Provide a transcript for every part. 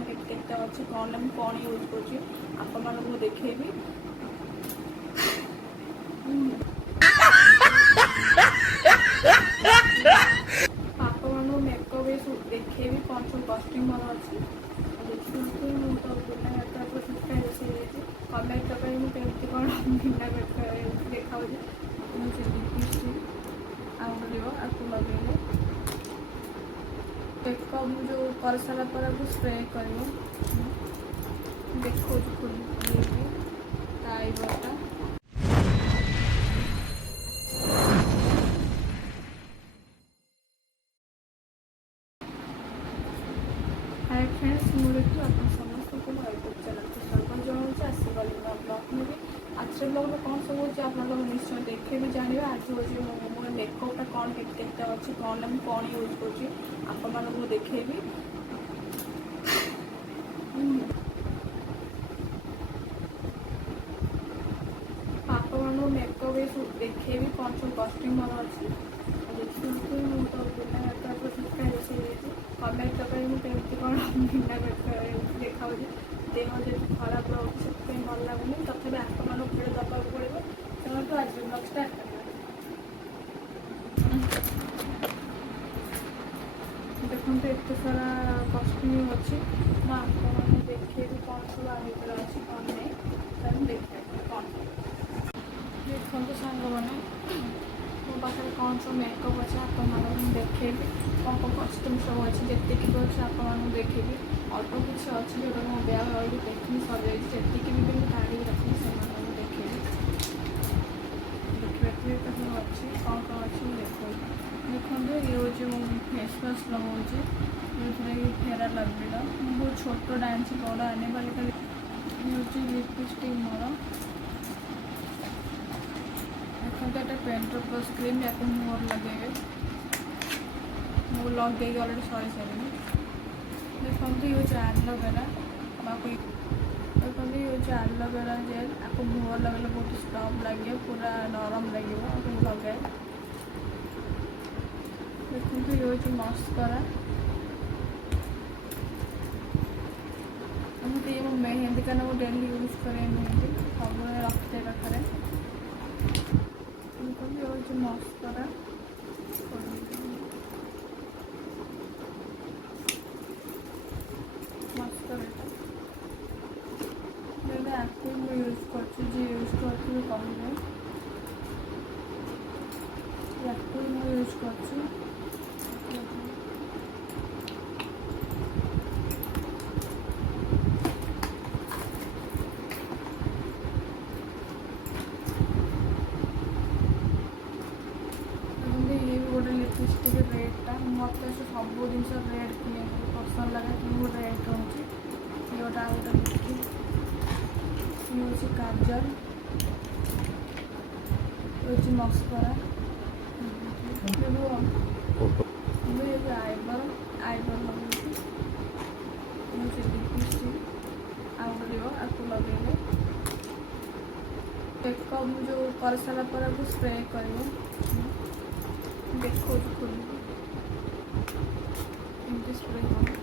कौन टेक्निक अच्छी कौन ना कौन यूज कर आपको देखेबी आपको मेकअप देखेबी कौन सब कस्ट्यूम मोर अच्छी देखते मुझे तो बिना मेकअप मेकअप मुझे कौन बिना मेकअप देखा मुझे लिपस्टिक आपको लगे मेकअप जो कर सारा पर आपको स्प्रे कर देखो टाइबरटा हाय फ्रेंड्स मुझे आप समस्त को यूट्यूब चैनल को स्वागत जनाऊँ आसगली ब्लॉग में भी आज ब्लॉग में कौन सब हो आप निश्चय देखे भी जाने आज हूँ मोर मेकअपटा कौन टेक्निक अच्छी कौन ना कौन यूज कर आपको देखेबी आपको मेकअप देखेबी कौन सब कस्ट्यूम मोर अच्छी देखते मुझे तो बिना मेकअप मेकअप मुझे कौन बिना मेकअप देखा देह जब खराब रोचे से भल लगुनि तथापि आपको भिड़ दबा पड़ो चलते आज ब्लॉग स्टार्ट देखते एत सारा कस्ट्यूम अच्छी मुझे देखे कौन सब आगे अच्छी कौन नहीं देखते कौन देखते सांग मैंने मो पाखे कौन सब मेकअप अच्छे आपको देखेबी कौन कौन कस्ट्यूम सब अच्छे जितकी भी अच्छे आपको देखेबी अल्प किसी अच्छी जो मो ब्याह अलरेडी पैकिंग सर जाए जी भी मुझे काढ़ी रखी से देखेबी देखिए सब अच्छी कौन कौन अच्छी देखो देखते ये हूँ मो फेस वाश लगाऊँ जो फेरा लवलीर बहुत छोट डांस बड़ा आने वाले ये हूँ लिपस्टिक मोर देखते एक पेंटर प्लस क्रीम या मोर लगे मो लगे अलरेडी सरी सारे देखते ये हूँ एलोवेरा देखते ये हूँ एलोवेरा जेल आपको मुह लगे बहुत स्टफ लगे पूरा नरम लगे आपको लगे देखते ये हूँ मस्करा मुझे ये मेहंदी का मुझे डेली यूज करें मेहंदी सब रखते पाखे ये हूँ मस्करा आपको यूज कर यूज कर कहूँ आपको यूज कर गोटे लिपस्टिक रेडटा मत सब जिन रेड पसंद लगे कि रेड रोचे ये गोटे आ गए लिपस्टिक ये हूँ काजल ये हूँ मस्करा ये आईब्रो लगे मुझे लिपस्टिक आपको लगे मेकअप जो कर सारा पर आपको स्प्रे कर देखो स्प्रे कर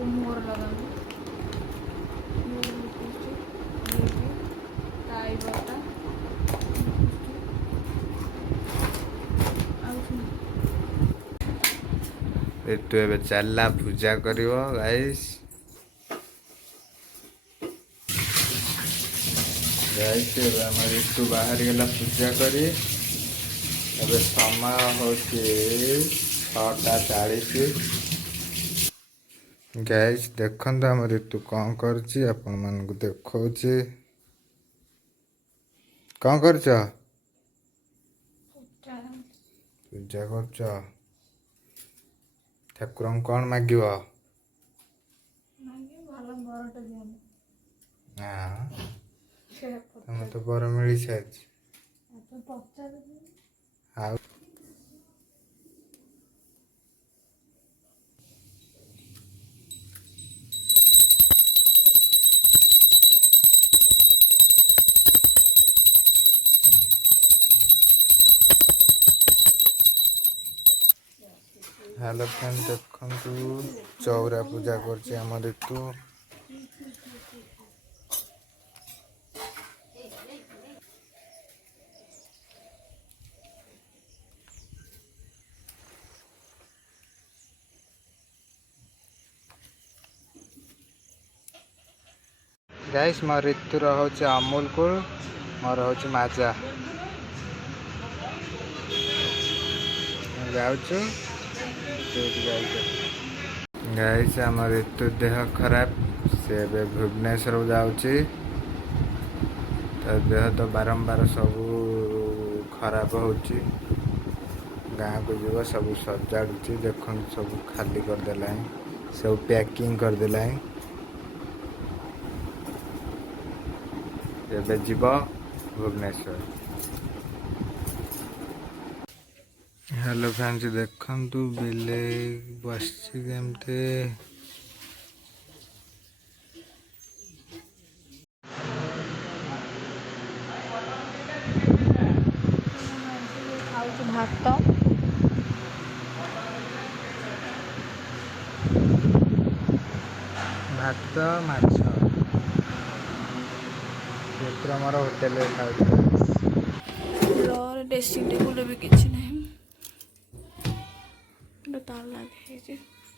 मोर लगा टाइबरटा एटू ए चलला पूजा करिवो गाइस गाइस हमर एटू बाहर गला पूजा करी अब समय होची 6:40 गाइस देखंत हमर एटू कौन करची अपन मन को देखौची कौन करछ पूजा करछ ठाकुर कौन मागिव भल बर ହଁ ସେ ତମେ ତ ବର ମିଳିସାରିଛି। ଆପଣ ପଚାରୁଛନ୍ତି ଆଉ ହ୍ୟାଲୋ ଫ୍ରେଣ୍ଡ, ଦେଖନ୍ତୁ ଚଉରା ପୂଜା କରୁଛି ଆମ ଋତୁ। ଗାଇସ୍, ମୋ ଋତୁର ହେଉଛି ଅମୁଲ କୁଲ, ମୋର ହେଉଛି মাজା। ଯାଉଛୁ ଗାଇସ୍, ଆମ ଋତୁ ଦେହ ଖରାପ, ସେ ଏବେ ଭୁବନେଶ୍ୱର ଯାଉଛି। ତା ଦେହ ତ ବାରମ୍ବାର ସବୁ ଖରାପ ହେଉଛି। ଗାଁକୁ ଯିବ, ସବୁ ସଜାଡ଼ୁଛି, ଦେଖନ୍ତୁ ସବୁ ଖାଲି କରିଦେଲାଣି, ସବୁ ପ୍ୟାକିଂ କରିଦେଲାଣି। ଏବେ ଯିବ ଭୁବନେଶ୍ୱର। ହ୍ୟାଲୋ ଫ୍ରେଣ୍ଡସ୍, ଦେଖନ୍ତୁ ବିଲେଇ ବସିଛି କେମିତି। ଖାଉଛୁ ଭାତ, ଭାତ ମାଛ, ଏଥର ଆମର ହୋଟେଲରେ ଖାଉଛୁ। ଡ୍ରର ଡ୍ରେସିଂ ଟେବୁଲ ବି କିଛି ନାହିଁ, ଗୋଟେ ତାଲା ହେଇଛି,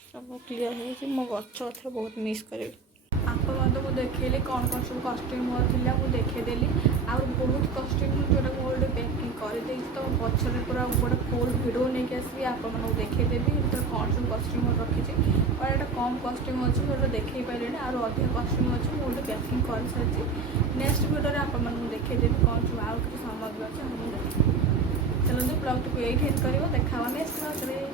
ସବୁ କ୍ଲିୟର ହେଇଛି। ମୋ ଗଛ ଏଥର ବହୁତ ମିସ୍ କରିବି। ଆପଣଙ୍କୁ ମୁଁ ଦେଖେଇଲି କ'ଣ କ'ଣ ସବୁ କଷ୍ଟ୍ୟୁମ୍ ମୋର ଥିଲା, ମୁଁ ଦେଖେଇଦେଲି। ଆଉ ବହୁତ କଷ୍ଟ୍ୟୁମ୍ ଯେଉଁଟା ମୁଁ ଗୋଟେ ପ୍ୟାକିଂ କରିଦେଇଛି, ତ ପଛରେ ପୁରା ଗୋଟେ ଫୁଲ୍ ଭିଡ଼ିଓ ନେଇକି ଆସିବି, ଆପଣମାନଙ୍କୁ ଦେଖେଇଦେବି ଏଥିରେ କ'ଣ ସବୁ କଷ୍ଟ୍ୟୁମ୍ ମୋର ରଖିଛି। ଆଉ ଏଇଟା କମ୍ କଷ୍ଟ୍ୟୁମ୍ ଅଛି, ଯେଉଁଟା ଦେଖେଇ ପାରିଲିନି, ଆଉ ଅଧିକ କଷ୍ଟ୍ୟୁମ୍ ଅଛି, ମୁଁ ଗୋଟେ ପ୍ୟାକିଂ କରିସାରିଛି। ନେକ୍ସଟ ଭିଡ଼ିଓରେ ଆପଣମାନଙ୍କୁ ଦେଖେଇଦେବି କ'ଣ ସବୁ ଆଉ କିଛି ସାମଗ୍ରୀ ଅଛି। ଚାଲନ୍ତୁ ବ୍ଲଗ୍ଟିକୁ ଏଇଠି ଏଣ୍ଡ୍ କରିବ, ଦେଖା ହେବା ନେକ୍ସଟ ଭିଡ଼ିଓରେ।